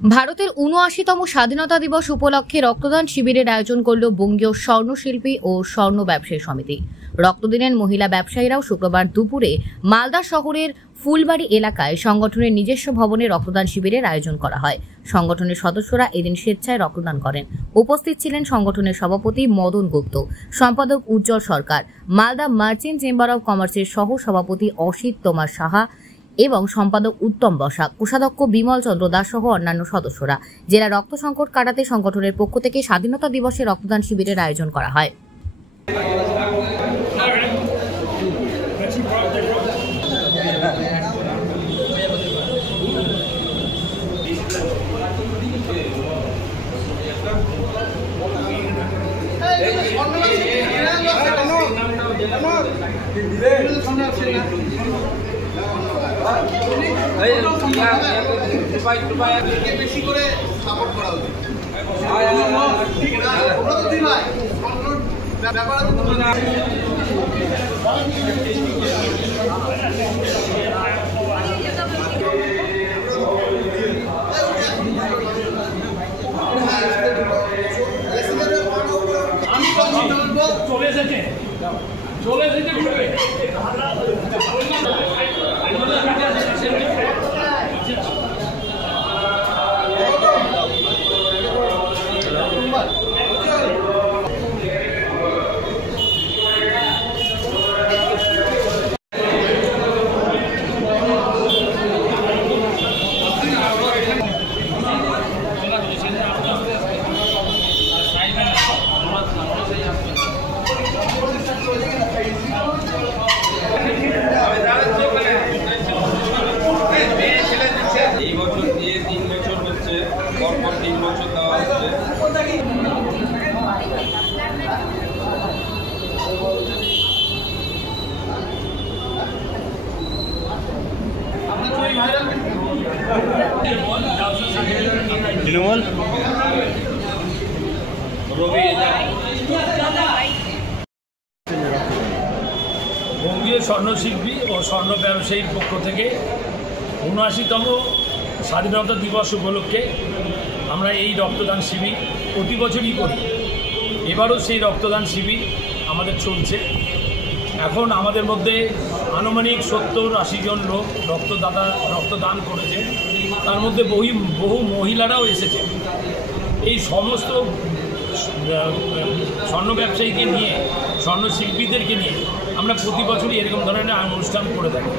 ভারতের ৭৯তম স্বাধীনতা দিবস উপলক্ষে রক্তদান শিবিরের আয়োজন করল বঙ্গীয় স্বর্ণশিল্পী ও স্বর্ণ ব্যবসায়ী সমিতি। রক্ত দিলেন মহিলা ব্যবসায়ীরাও। শুক্রবার দুপুরে মালদা শহরের ফুলবাড়ি এলাকায় সংগঠনের নিজস্ব ভবনে রক্তদান শিবিরের আয়োজন করা হয়। সংগঠনের সদস্যরা এদিন স্বেচ্ছায় রক্তদান করেন। উপস্থিত ছিলেন সংগঠনের সভাপতি মদন গুপ্ত, সম্পাদক উজ্জ্বল সরকার, মালদা মার্চেন্ট চেম্বার অব কমার্সের সহ সভাপতি অসিত তোমার সাহা এবং সম্পাদক উত্তম বসাক, কোষাধ্যক্ষ বিমল চন্দ্র দাস সহ অন্যান্য সদস্যরা। জেলা রক্ত সংকট কাটাতে সংগঠনের পক্ষ থেকে স্বাধীনতা দিবসে রক্তদান শিবিরের আয়োজন করা হয়। বেশি করে সাপোর্ট করা উচিত। চলে এসেছে তৃণমূল বঙ্গীয় স্বর্ণশিল্পী ও স্বর্ণ ব্যবসায়ীর পক্ষ থেকে ৭৯তম স্বাধীনতা দিবস উপলক্ষে আমরা এই রক্তদান শিবির প্রতি বছরই করি। এবারও সেই রক্তদান শিবির আমাদের চলছে। এখন আমাদের মধ্যে আনুমানিক ৭০-৮০ জন লোক রক্তদান করেছে। তার মধ্যে বহু মহিলারাও এসেছে। এই সমস্ত স্বর্ণ ব্যবসায়ীকে নিয়ে, স্বর্ণ শিল্পীদেরকে নিয়ে আমরা প্রতি বছরই এরকম ধরনের অনুষ্ঠান করে থাকি।